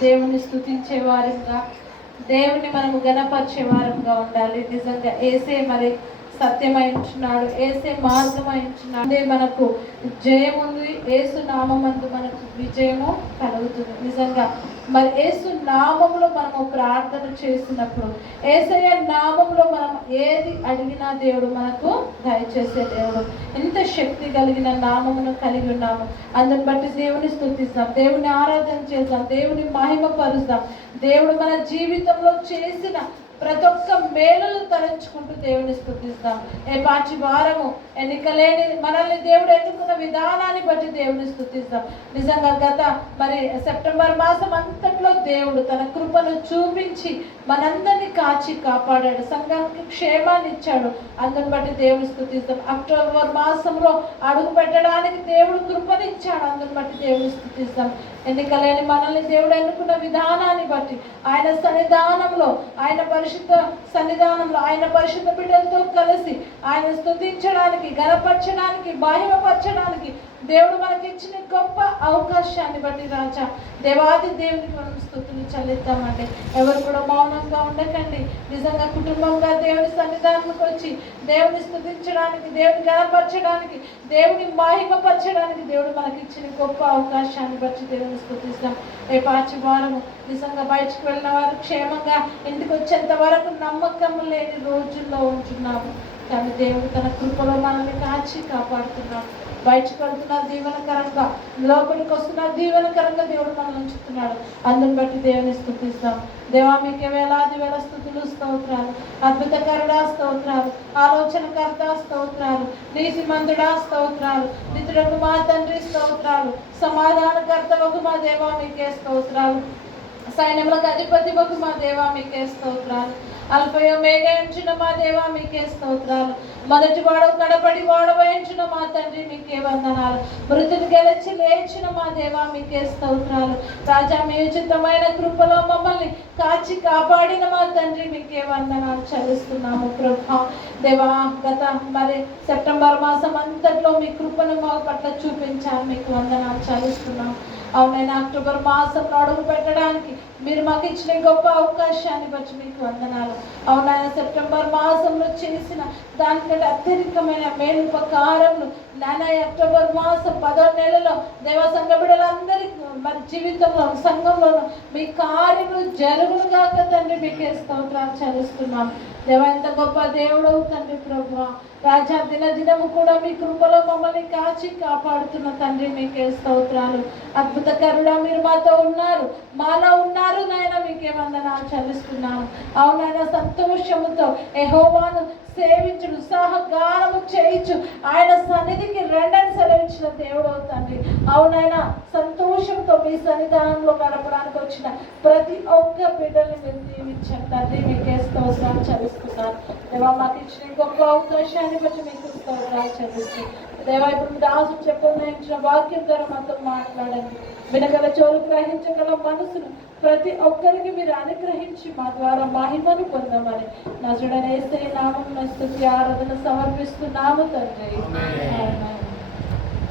దేవుని స్తుతించే వారంగా, దేవుని మనము గణపరిచే వారంగా ఉండాలి. నిజంగా ఏసే మరి సత్యమై ఉంటున్నాడు, ఏసే మార్గమై ఉంటున్నాడు. అదే మనకు జయముంది, ఏసు నామమందు మనకు విజయము కలుగుతుంది. నిజంగా మరి ఏసు నామములో మనము ప్రార్థన చేసినప్పుడు, ఏసయ్య నామములో మనం ఏది అడిగినా దేవుడు మనకు దయచేసే దేవుడు. ఎంత శక్తి కలిగిన నామమును కలిగి ఉన్నాము. అందుని బట్టి దేవుని స్తుతిస్తాం, దేవుని ఆరాధన చేద్దాం, దేవుని మహిమ పరుస్తాం. దేవుడు మన జీవితంలో చేసిన ప్రతి ఒక్క మేలును తలంచుకుంటూ దేవుని స్తుతిస్తాం. ఏ పాచి వారము ఎన్నికలేని మనల్ని దేవుడు ఎన్నుకున్న విధానాన్ని బట్టి దేవుని స్తుతిస్తాం. నిజంగా గత మరి సెప్టెంబర్ మాసం అంతట్లో దేవుడు తన కృపను చూపించి మనందరినీ కాచి కాపాడాడు, సంఘానికి క్షేమాన్ని ఇచ్చాడు. అందుని బట్టి దేవుని స్తుతిస్తాం. అక్టోబర్ మాసంలో అడుగు పెట్టడానికి దేవుడు కృపనిచ్చాడు. అందుని బట్టి దేవుని స్తుతిస్తాం. ఎన్నికలేని మనల్ని దేవుడు ఎన్నుకున్న విధానాన్ని బట్టి ఆయన సన్నిధానంలో, ఆయన పరిశుద్ధ సన్నిధానంలో, ఆయన పరిశుద్ధ బిడ్డలతో కలిసి ఆయన స్తుతించడానికి, గణపరచడానికి, మహిమపరచడానికి దేవుడు మనకి ఇచ్చిన గొప్ప అవకాశాన్ని బట్టి రాజా దేవాది దేవునికి మనం స్తుతులు చెల్లిద్దామండి. ఎవరు కూడా మౌనంగా ఉండకండి. నిజంగా కుటుంబంగా దేవుని సన్నిధానంకి వచ్చి దేవుని స్తుతించడానికి, దేవుని గణపరచడానికి, దేవుని మహిమపరచడానికి దేవుడు మనకి ఇచ్చిన గొప్ప అవకాశాన్ని బట్టి దేవుని స్తుతిస్తాం. రేపు ఆదివారం నిజంగా బయటకు వెళ్ళిన వారు క్షేమంగా ఇంటికి వచ్చేంత వరకు నమ్మకం లేని రోజుల్లో ఉంటున్నాము. కానీ దేవుడు తన కృపలో మనల్ని కాచి కాపాడుతున్నాడు. బయటకు వెళ్తున్నారు దీవెనకరంగా, లోపలికి వస్తున్నారు దీవెనకరంగా దేవుడు మనల్ని ఉంచుతున్నాడు. అందుని బట్టి దేవుని స్తుతిస్తాం. దేవా మీకే వేలాది వేల స్తుతులు, స్తోత్రాలు. అద్భుతకరుడా స్తోత్రాలు, ఆలోచనకర్త స్తోత్రాలు, నీతిమంతుడా స్తోత్రాలు, నిత్యుడకు మా తండ్రి స్తోత్రాలు, సమాధానకర్త వగు మా దేవా మీకే స్తోత్రాలు, సైన్యములకు అధిపతి వగు మా దేవా మీకే స్తోత్రాలు, అల్పయో మేఘయించిన మా దేవా మీకే స్తోత్రాలు, మొదటి వాడు కడపడి వాడవయించిన మా తండ్రి మీకే వందనాలు, మృతుని గెలిచి లేచిన మా దేవా మీకే స్తోత్రాలు. రాజా మీ ఉచితమైన కృపలో మమ్మల్ని కాచి కాపాడిన మా తండ్రి మీకే వందనాలు చెల్లిస్తున్నాము. ప్రభా దేవా గత మరి సెప్టెంబర్ మాసం అంతట్లో మీ కృపను మా పట్ల చూపించాలి, మీకు వందనాలు చెల్లిస్తున్నాము. అవునైనా అక్టోబర్ మాసంలో అడుగు పెట్టడానికి మీరు మాకు ఇచ్చిన గొప్ప అవకాశాన్ని బట్టి మీకు వందనాలు. అవునైనా సెప్టెంబర్ మాసంలో చేసిన దానికంటే అత్యధికమైన మేలుపకారములు నాన్న అక్టోబర్ మాసం 10వ నెలలో దేవ సంఘ బిడ్డలందరికీ మరి జీవితంలో, సంఘంలోనూ మీ కార్యములు జరుగునుగాక తండ్రి మీకే స్తోత్రాలు చెల్లిస్తున్నాం. దేవ ఎంత గొప్ప దేవుడు తండ్రి ప్రభువా. రాజా దినదినము కూడా మీ కృపలో మమ్మల్ని కాచి కాపాడుతున్న తండ్రి మీకే స్తోత్రాలు. అద్భుతకరుడా మీరు మాతో ఉన్నారు, మాలో ఉన్నారు నాయన, మీకే వందనాలు చెల్లిస్తున్నాను. అవునైనా సంతోషముతో యెహోవాను సేవించుడు, ఉత్సాహగానము చేయించు, ఆయన సన్నిధికి రెండని సెలవించిన దేవుడు తండ్రి. అవునైనా సంతోషంతో మీ సన్నిధానంలో గడపడానికి వచ్చిన ప్రతి ఒక్క బిడ్డని మీరు దీవించండి తండ్రి, మీకే స్తోత్రాలు చెల్లిస్తున్నాను. దేవా మాకు ఇచ్చిన గొప్ప అవకాశాన్ని బట్టి మీకు స్తోత్రాలు చెల్లిస్తూ దేవా ఇప్పుడు రాజు చెప్పిన వాక్యం ద్వారా మాతో మాట్లాడండి. వినగల చెవులు, గ్రహించగల మనసును ప్రతి ఒక్కరికి మీరు అనుగ్రహించి మా ద్వారా మహిమను పొందమని నజరుడైన యేసయ్య నామమున స్తుతి ఆరాధన సమర్పిస్తున్నాము తండ్రి. ఆమేన్.